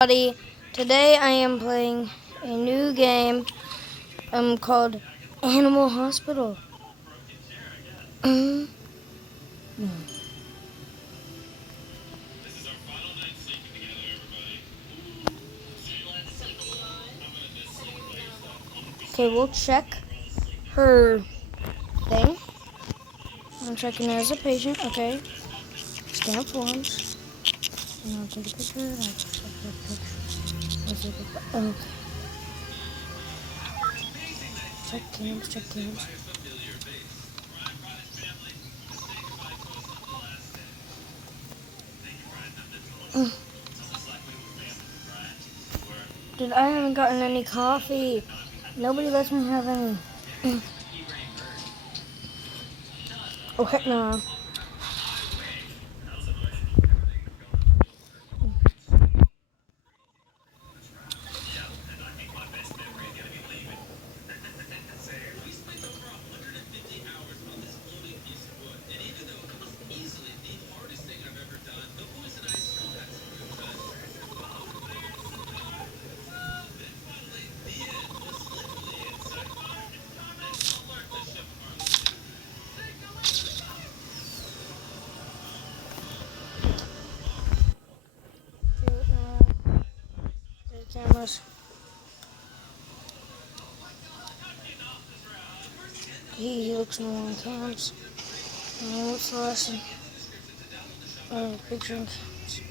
Everybody. Today I am playing a new game called Animal Hospital. Mm. Okay, we'll check her thing. I'm checking her as a patient. Okay, scan forms. And I'll take a picture. I'll check her picture. Okay. Check cams. Check cams. Mm. Dude, I haven't gotten any coffee. Nobody lets me have any. Oh heck no. Cameras. He looks more on cams. What's the lesson? Picturing cams.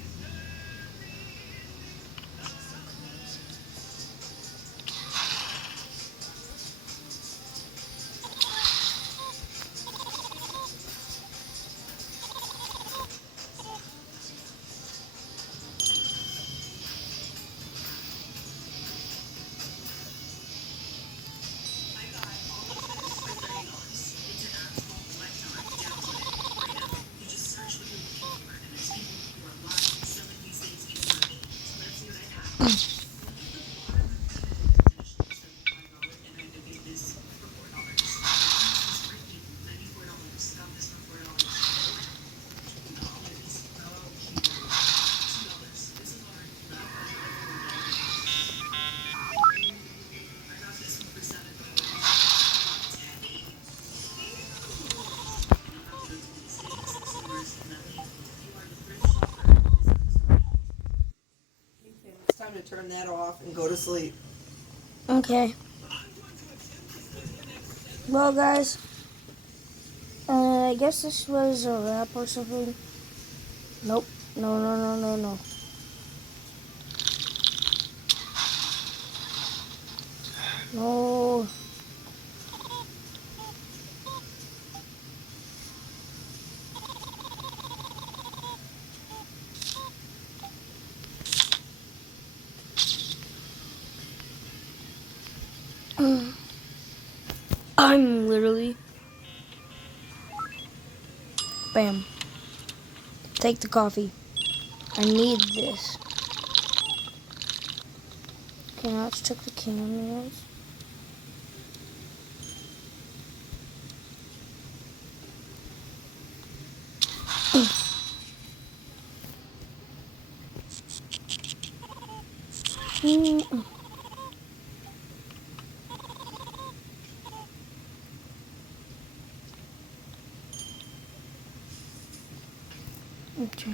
It's time to turn that off and go to sleep. Okay. Well, guys, I guess this was a wrap or something. Nope. No, no, no, no, no. No. I'm literally. Bam. Take the coffee. I need this. Okay, now let's check the cameras. Okay.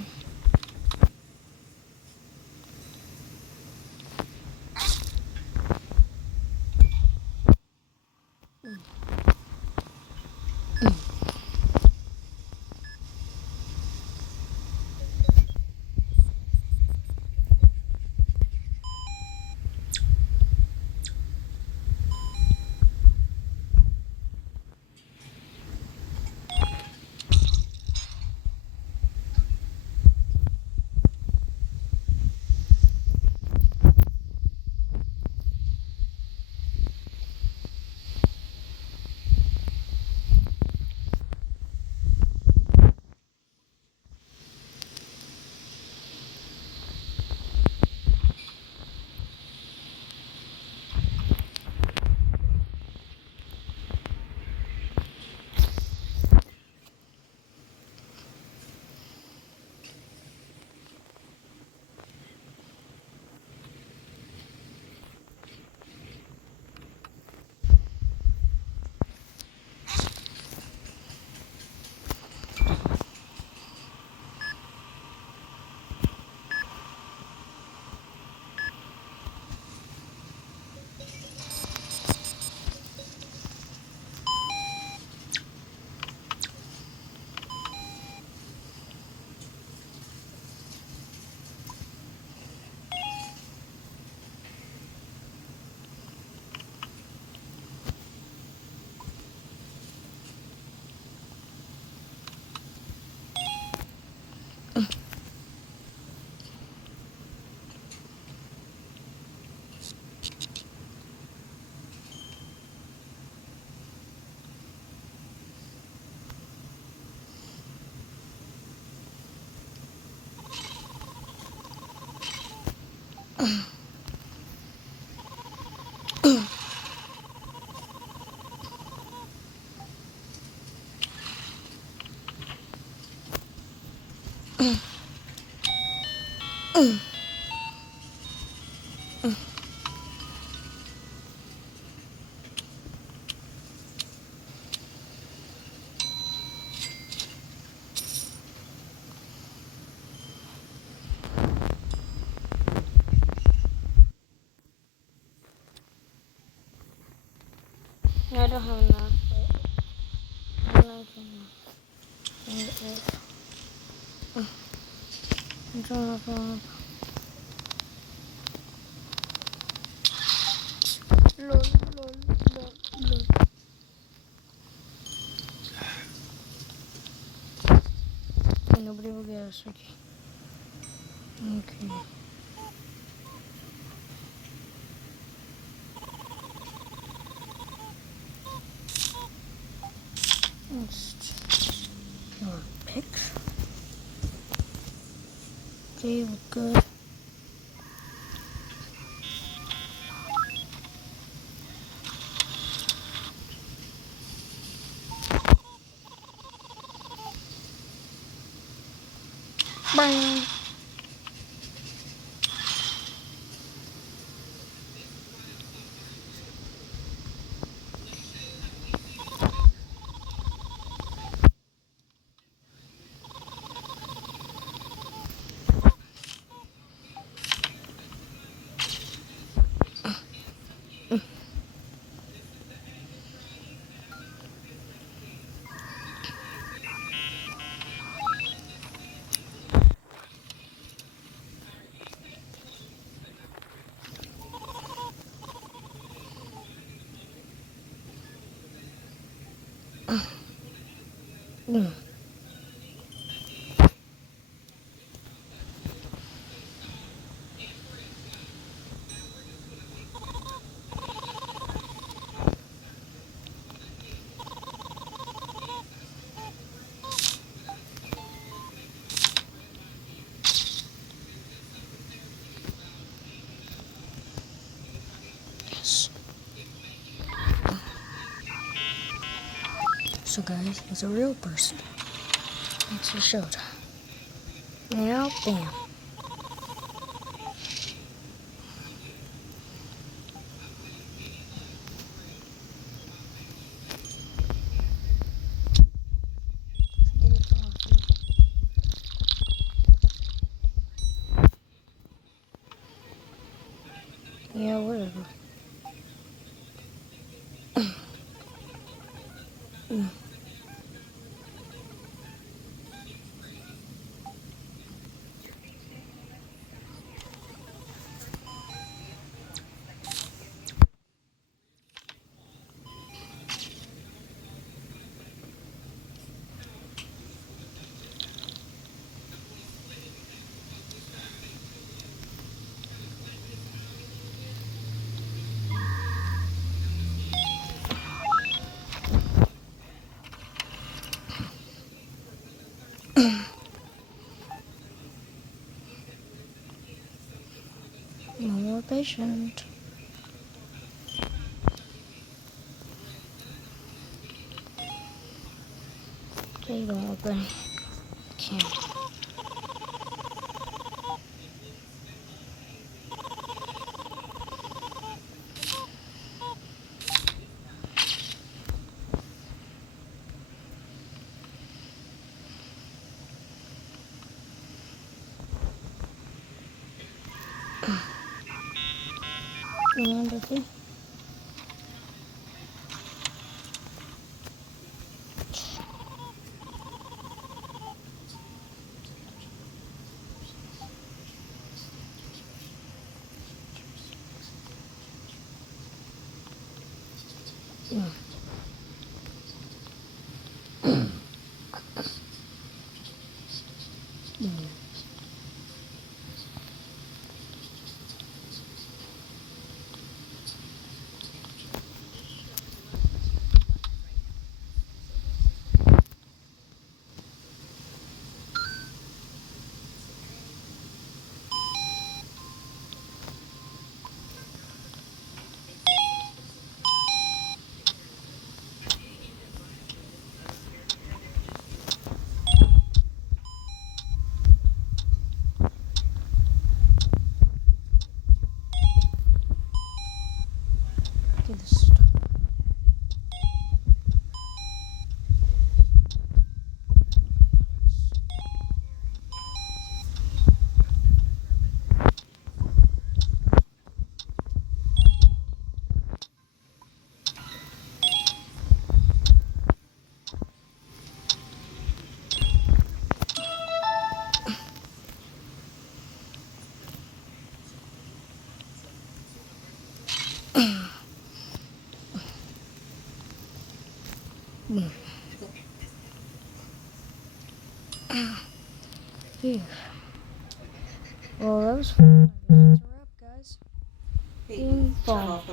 I don't have enough. But I don't have enough. I'm trying to find. Lol, lol, lol, lol. Okay, nobody will guess. Okay. Okay. Let's kill a pick. Okay, we're good. Bang. Yes. So guys, it's a real person. It's a showtime. Now, bam. Yeah, whatever. No more patient. Okay, don't open. Can't. Remember this? Phew. Well, that was fun. I guess it's a wrap, guys. Hey, Being shut fun. off